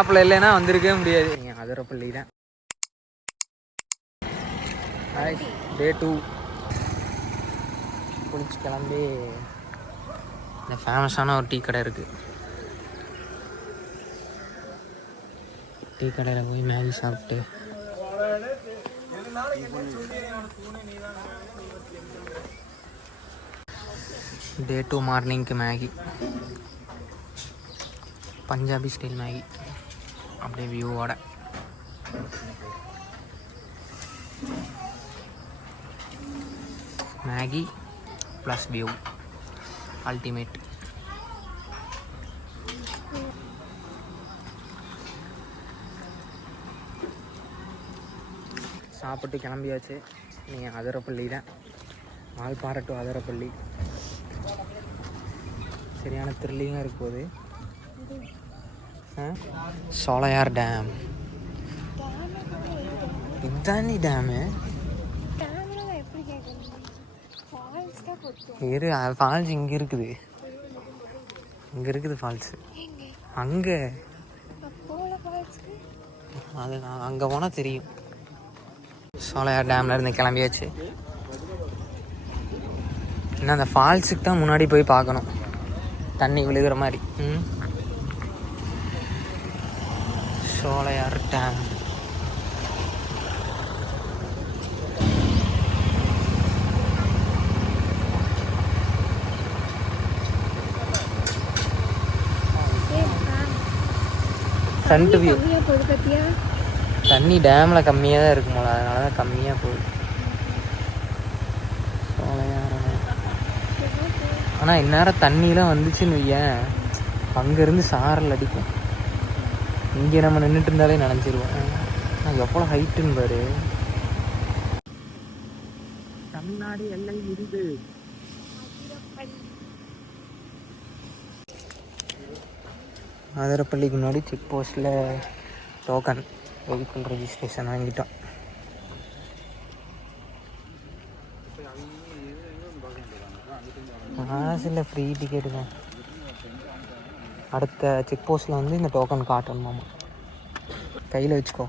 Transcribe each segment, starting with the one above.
மாப்பிள்ள இல்லைன்னா வந்திருக்கவே முடியாது. நீங்கள் அதிரப்பள்ளி தான். டே 2 குளிச்சு கிளம்பி இந்த ஃபேமஸான ஒரு டீ கடை இருக்குது. டீ கடையில் போய் மேகி சாப்பிட்டு டே 2 மார்னிங்க்கு மேகி, பஞ்சாபி ஸ்டைல் மேகி, அப்படியே வியூவோட. Maggi plus view ultimate. சாப்பிட்டு கிளம்பியாச்சு. நீங்கள் அதிரப்பள்ளி தான், வால்பாறை டு அதிரப்பள்ளி. சரியான த்ரில்லிங்காக இருக்க போகுது. சோலையார் டேம், இதுதானே டேமு. ஃபால்ஸ் இங்கே இருக்குது, இங்கே இருக்குது ஃபால்ஸு. அங்கே அது நான் அங்கே போனால் தெரியும். சோலையார் டேமில் இருந்து கிளம்பியாச்சு. இன்னும் அந்த ஃபால்ஸுக்கு தான் முன்னாடி போய் பார்க்கணும், தண்ணி விழுகிற மாதிரி. சோலையார் டேம். Front view. தண்ணி டேமில் கம்மியாக தான் இருக்கும் போல, அதனால தான் கம்மியாக போகுது. ஆனால் இந்நேரம் தண்ணியெலாம் வந்துச்சுன்னு வையேன், அங்கேருந்து சாரல் அடிக்கும். இங்கே நம்ம நின்றுட்டு இருந்தாலே நினைச்சிருவோம். ஆனால் எவ்வளோ ஹைட்டுன்னு பாரு. தமிழ்நாடு எல்லை விருது. அதிரப்பள்ளிக்கு முன்னாடி செக் போஸ்ட்டில் டோக்கன் வெஹிக்கிள் ரெஜிஸ்ட்ரேஷன் வாங்கிட்டோம். காசில் ஃப்ரீ டிக்கெட்டு தான். அடுத்த செக் போஸ்ட்டில் வந்து இந்த டோக்கன் காட்டணுமாமா, கையில் வச்சுக்கோ.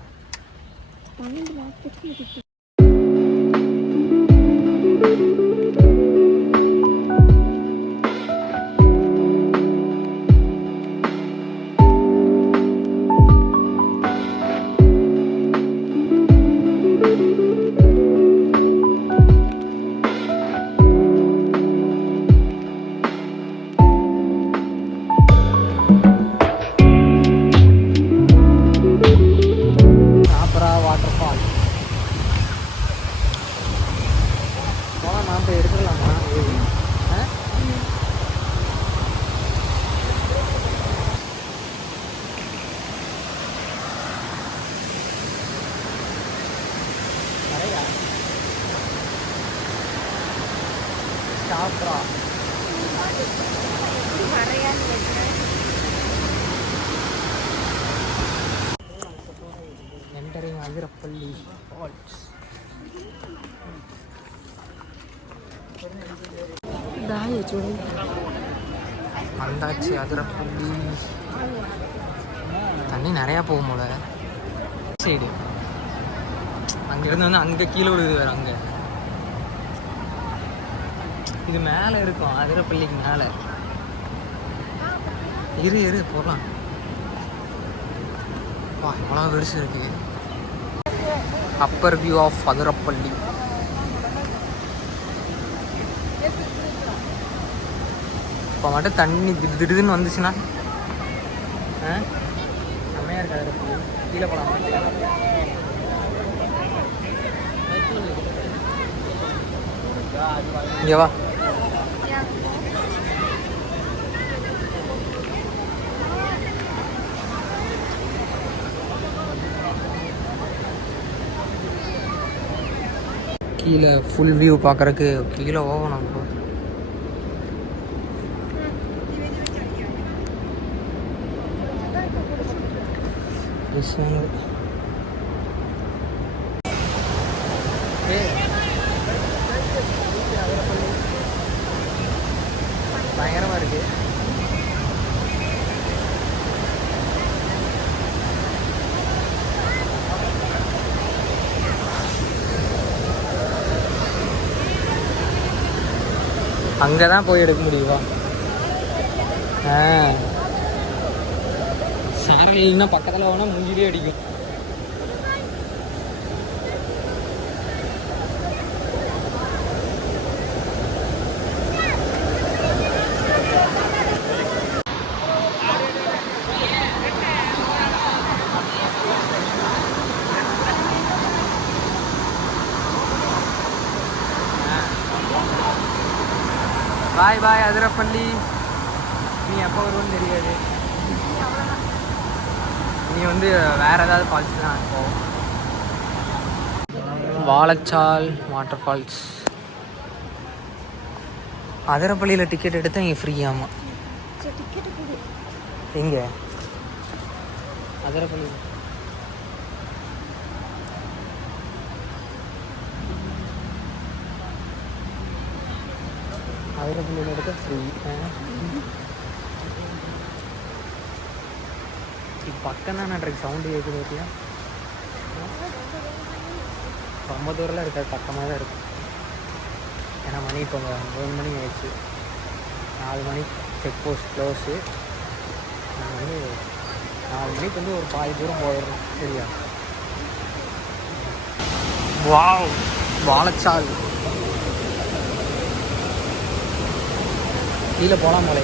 Entering Athirappilly falls. வந்தாச்சு அதிரப்பள்ளி. தண்ணி நிறையா போகும் போல சைடு. அங்கேருந்து வந்து அங்கே கீழே விழுது வேறு. அங்கே இது மேலே இருக்கும், அதிரப்பள்ளிக்கு மேலே. இரு போகலாம். வா, அவ்வளோ பெருசு இருக்கு. Upper view of Athirappilly. இப்போ மட்டும் தண்ணி திடுதுன்னு வந்துச்சுன்னா செம்மையாக இருக்கு அதிரப்பள்ளி. கீழே போகலாமா? இங்கே வா. கீழே ஃபுல் வியூ பார்க்குறக்கு கீழே போகணும். பயங்கரமாக இருக்கு. அங்கே தான் போய் எடுக்க முடியுமா? சாரல் இல்லைன்னா பக்கத்தில் வேணால் மூஞ்சிலே அடிக்கும். பாய் பாய் அதிரப்பள்ளி. நீ எப்போ வருவோன்னு தெரியாது. நீ வந்து வேறு ஏதாவது ஃபால்ஸ் தான் இருக்கும். வாழைச்சால் வாட்டர் ஃபால்ஸ். அதிரப்பள்ளியில் டிக்கெட் எடுத்தால் இங்கே ஃப்ரீயாமா. எங்கே? அதிரப்பள்ளி. அதிரப்பள்ளியில் எடுத்தால் ஃப்ரீ. இது பக்கம் தான் நான் சவுண்டு கேட்குது ஓகேயா? ரொம்ப தூரம்லாம் இருக்காது, பக்கமாக தான் இருக்கும். ஏன்னா மணி இப்போ 3 மணி ஆயிடுச்சு. 4 மணி செக் போஸ்ட் க்ளோஸு. நாங்கள் வந்து 4 மணிக்கு வந்து ஒரு பாதி தூரம் போயிடுறோம். சரியா? வாவ், வாழைச்சால். கீழே போகலாம் போல.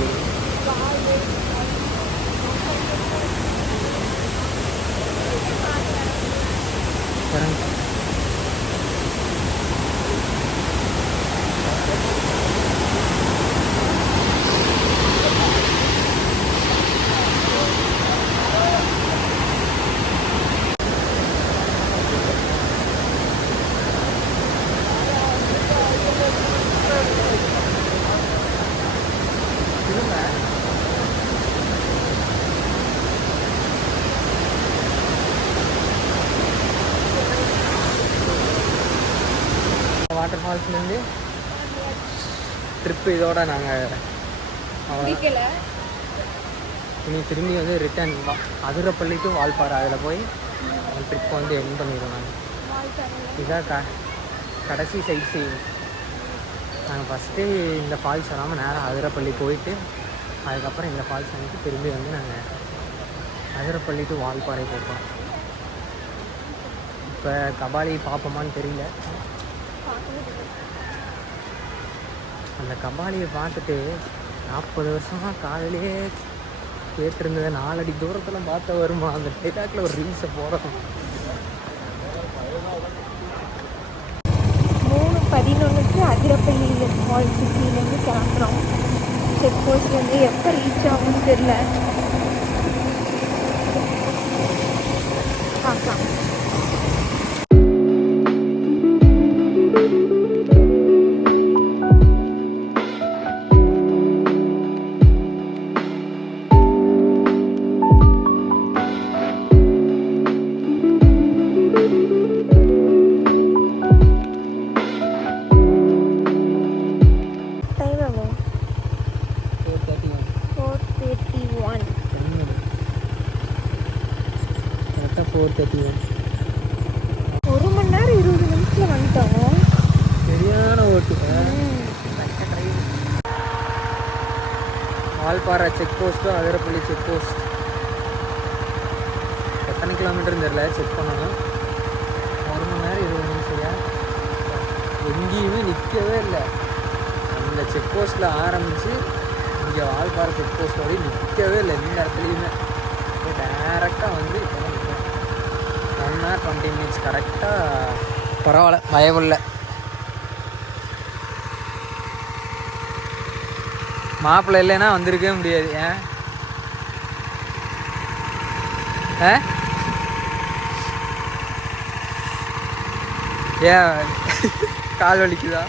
வாட்டர் ஃபால்ஸ்லேருந்து ட்ரிப்பு இதோட நாங்கள் இனி திரும்பி வந்து ரிட்டர்ன் அதிரப்பள்ளி டு வால்பாறை அதில் போய் ட்ரிப்பை வந்து எண்ட் பண்ணிடுவோம். நாங்கள் இதான் கடைசி சைட் சீயிங். நாங்கள் ஃபஸ்ட்டு இந்த ஃபால்ஸ் வராமல் நேராக அதிரப்பள்ளி போயிட்டு அதுக்கப்புறம் இந்த ஃபால்ஸ் வந்துட்டு திரும்பி வந்து நாங்கள் அதிரப்பள்ளி டு வால்பாறை போட்டோம். இப்போ கபாலி பார்ப்போமான்னு தெரியல. அந்த கபாலியை பார்த்துட்டு 40 வருஷமாக காலையிலே கேட்டிருந்ததை 4 அடி தூரத்தில் பார்த்த வருமா அந்த டைட்டாக்கில் ஒரு ரீல்ஸை போகிறோம். 3:11 அதிரப்பள்ளியில் ஃபால்ஸ் சிட்டிலேருந்து கிளம்புறோம். செக் போஸ்ட்லேருந்து எப்போ ரீச் ஆகும்னு தெரில, பார்க்கலாம். ஒரு மணி நேரம் 20 நிமிஷத்தில் வந்துட்டோம். சரியான ஓட்டு. வால்பாறை செக் போஸ்ட்டும் அதிரப்பள்ளி செக் போஸ்ட் எத்தனை கிலோமீட்டர்னு தெரியல, செக் பண்ணணும். 1 மணி நேரம் 20 நிமிஷம்யா. எங்கேயுமே நிற்கவே இல்லை. அந்த செக் போஸ்ட்டில் ஆரம்பித்து இங்கே வால்பாறை செக் போஸ்ட் வரையும் நிற்கவே இல்லை. எந்த இடத்துலையுமே டேரெக்டாக வந்து இப்போ 1 hour 20 minutes கரெக்டாக. பரவாயில்ல, பயமில்லை. மாப்பிள்ளை இல்லைன்னா வந்திருக்கவே முடியாது. ஏன் கால் வலிக்குதா?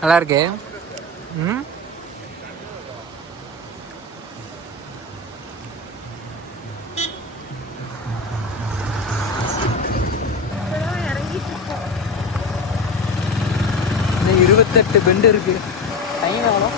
நல்லா இருக்கே. இறங்கிட்டு இருக்கோம். 28 பெண்டு இருக்குது. டைம் எவ்வளோ?